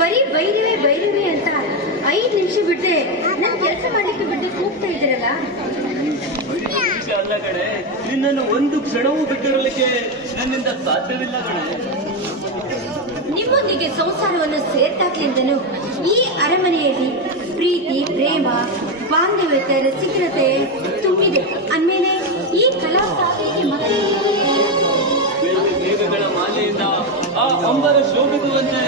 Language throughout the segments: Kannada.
ಭೈರವಿ ಬೈರಿವೆ ಅಂತ ಐದು ನಿಮಿಷ ಬಿಟ್ಟೆ ನನ್ ಕೆಲಸ ಮಾಡ್ಲಿಕ್ಕೆ ಬಿಟ್ಟು ಕೂಗ್ತಾ ಇದ್ದೀರಲ್ಲ? ನಿಮಿಷ ಅಲ್ಲ ಕಣೆ. ನಿನ್ನನ್ನು ಒಂದು ಕ್ಷಣವೂ ಬಿಟ್ಟಿರಲಿಕ್ಕೆ ನನ್ನಿಂದ ಸಾಧ್ಯವಿಲ್ಲ ಕಣೆ. ನಿಮ್ಮೊಂದಿಗೆ ಸಂಸಾರವನ್ನು ಸೇರ್ತಾಕ್ಲಿಂದನು ಈ ಅರಮನೆಯಲ್ಲಿ ಪ್ರೀತಿ ಪ್ರೇಮ ಬಾಂಧವ್ಯತೆ ರಸಿಕ್ರತೆ ತುಂಬಿದೆ. ಅಂದಮೇಲೆ ಈ ಕಲಾ ಸಾಧನೆಗೆ ಮತ್ತೆ ಅಂಬರ ಶೋಭಿಸುವಂತೆ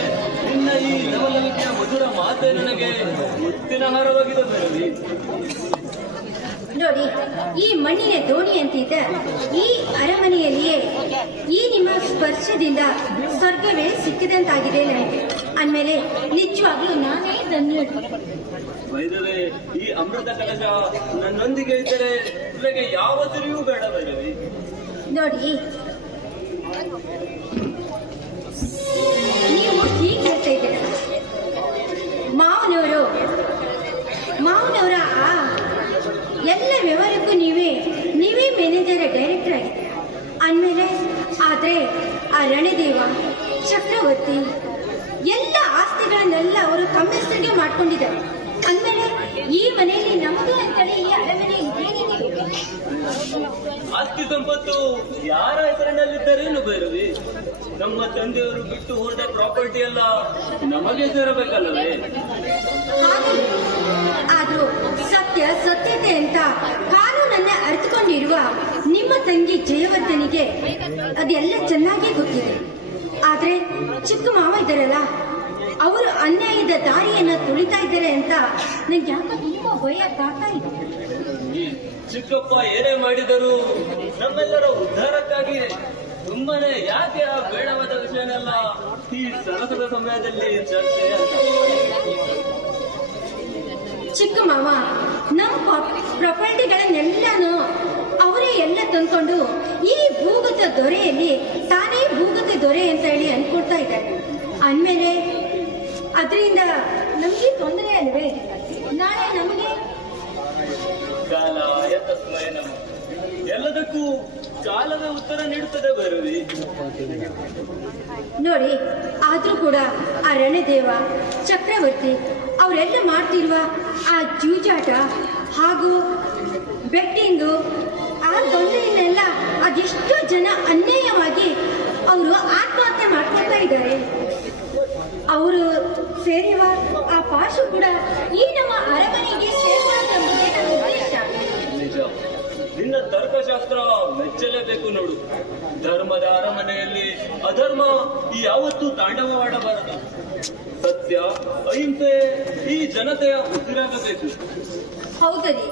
ನಿನ್ನ ಈ ನವಲವಿಕೆಯ ಮಧುರ ಮಾತೆ ನನಗೆ ಮುತ್ತಿನ ಹಾರವಾಗಿದೆ ಭೈರವಿ. ನೋಡಿ ಈ ಮಣ್ಣಿನ ದೋಣಿ ಅಂತಿದ್ದ ಈ ಅರಮನೆಯಲ್ಲಿಯೇ ಈ ನಿಮ್ಮ ಸ್ಪರ್ಶದಿಂದ ಸ್ವರ್ಗವೇ ಸಿಕ್ಕಿದಂತಾಗಿದೆ ನನಗೆ. ಅಂದಮೇಲೆ ನಿಜವಾಗ್ಲೂ ನಾನೇ ಧನ್ಯ ಭೈರವಿ ಈ ಅಮೃತ ಕಲಶ ನನ್ನೊಂದಿಗೆ ಇದ್ದರೆ ನನಗೆ ಯಾವ ತಿರುವು ಬೇಡ ನೋಡಿ ಅಂದಮೇಲೆ ಆದರೆ ಆ ರಣದೇವ ಚಕ್ರವರ್ತಿ ಎಲ್ಲ ಆಸ್ತಿಗಳನ್ನೆಲ್ಲ ಅವರು ತಮ್ಮ ಹೆಸರಿಗೆ ಮಾಡ್ಕೊಂಡಿದ್ದಾರೆ. ಅಂದಮೇಲೆ ಈ ಮನೆಯಲ್ಲಿ ನಮ್ದು ಅಂತೇಳಿ ಈ ಅರಮನೆ ಏನೇನಿದೆ ಆಸ್ತಿ ಸಂಪತ್ತು ಯಾರ ಹೆಸರಿನಲ್ಲಿದ್ದರೇನು ಬೈರವಿ ನಮ್ಮ ತಂದೆಯವರು ಬಿಟ್ಟು ಹೋದ ಪ್ರಾಪರ್ಟಿ ಎಲ್ಲ ನಮಗೆ ಸೇರಬೇಕಲ್ಲವೇ? ಆದ್ರೂ ಸತ್ಯ ಸತ್ಯತೆ ಅಂತ ಕಾನೂನನ್ನ ಅರ್ಥಕೊಂಡಿರುವ ನಿಮ್ಮ ತಂಗಿ ಜಯವರ್ಧನಿಗೆ ಅದೆಲ್ಲ ಚೆನ್ನಾಗಿ ಗೊತ್ತಿದೆ. ಆದ್ರೆ ಚಿಕ್ಕ ಮಾವ ಇದ್ದಾರಲ್ಲ ಅವರು ಅನ್ಯಾಯದ ದಾರಿಯನ್ನ ತುಳಿತಾ ಇದ್ದಾರೆ ಅಂತ ನಂಗೆ ಯಾಕೋ ತುಂಬಾ ಭಯ ಕಾಡ್ತಾ ಇದೆ. ಚಿಕ್ಕಪ್ಪ ಏನೇ ಮಾಡಿದರೂ ನಮ್ಮೆಲ್ಲರ ಉದ್ಧಾರಕ್ಕಾಗಿ ತುಂಬಾನೇ ಯಾಕೆ ಆ ಬೇಡವಾದ ವಿಷಯನೆಲ್ಲ ಈ ಸರಸದ ಸಮಯದಲ್ಲಿ ಚರ್ಚೆ ಚಿಕ್ಕ ಮಾವ ನಮ್ಮ ಪ್ರಾಪರ್ಟಿಗಳನ್ನೆಲ್ಲಾನು ಅವರೇ ಈ ಭೂಗತ ದೊರೆಯಲ್ಲಿ ತಾನೇ ಭೂಗತ ದೊರೆ ಅಂತ ಹೇಳಿ ಅನ್ಕೊಡ್ತಾ ಇದ್ದಾರೆ. ಅಂದಮೇಲೆ ಅದರಿಂದ ನಮಗೆ ತೊಂದರೆ ಅಲ್ವೇ? ನಾಳೆ ನಮಗೆ ಎಲ್ಲದಕ್ಕೂ ಕಾಲವೇ ಉತ್ತರ ನೀಡುತ್ತದೆ ನೋಡಿ ಆದ್ರೂ ಕೂಡ ಆ ರಣದೇವ ಚಕ್ರವರ್ತಿ ಅವರೆಲ್ಲ ಮಾಡ್ತಿರುವ ಆ ಜೂಜಾಟ ಹಾಗೂ ಬೆಟ್ಟಿಂಗು ಆ ತೊಂದರೆಯನ್ನೆಲ್ಲ ಅದೆಷ್ಟೋ ಜನ ಅನ್ಯಾಯವಾಗಿ ಅವರು ಆತ್ಮಹತ್ಯೆ ಮಾಡ್ಕೊಳ್ತಾ ಇದ್ದಾರೆ. ಅವರು ಸೇರಿವ ಆ ಪಾಶು ಕೂಡ ಈ ನಮ್ಮ ಅರಮನೆಗೆ ಉದ್ದೇಶ. ನಿನ್ನ ತರ್ಕಶಾಸ್ತ್ರ ಮೆಚ್ಚಲೇಬೇಕು ನೋಡು. ಧರ್ಮದ ಅರಮನೆಯಲ್ಲಿ ಅಧರ್ಮ ಯಾವತ್ತೂ ತಾಂಡವವಾಡಬಾರದು ಸತ್ಯ ಅಹಿಂಸೆ ಈ ಜನತೆಯ ಉಸಿರಾಗಬೇಕು. ಹೌದರಿ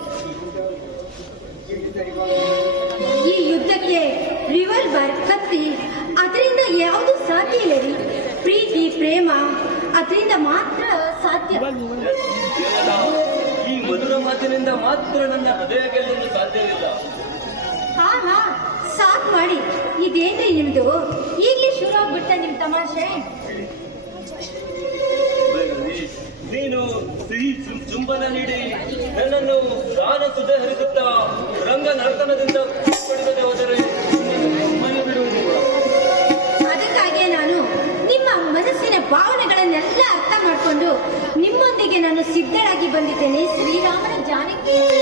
ಭಕ್ತಿ. ಅದರಿಂದ ಯಾವುದು ಸಾಧ್ಯ ಇಲ್ಲ ರೀ. ಪ್ರೀತಿ ಪ್ರೇಮ ಅದರಿಂದ ಮಾತ್ರ ಸಾಧ್ಯ. ಈ ಮಧುರ ಮಾತಿನಿಂದ ಮಾತ್ರ ನನ್ನ ಹೃದಯ ಗೆಲ್ಲಲು ಸಾಧ್ಯವಿಲ್ಲ ಹಾ ಹಾ ಸಾಕ್ ಮಾಡಿ. ಇದೇನ್ರಿ ನಿಮ್ದು? ಈಗಲೇ ಶುರು ಆಗ್ಬಿಟ್ಟ ನಿಮ್ ತಮಾಷೆ. ನೀನು ಸಿಹಿ ಚುಂಬನ ನೀಡಿ ನನ್ನನ್ನು ಹರಿಸುತ್ತಾ ರಂಗ ನರ್ತನದಿಂದ ಹೋದರೆ ನಾನು ಸಿದ್ಧರಾಗಿ ಬಂದಿದ್ದೇನೆ. ಶ್ರೀರಾಮನ ಜಾನಕಿ.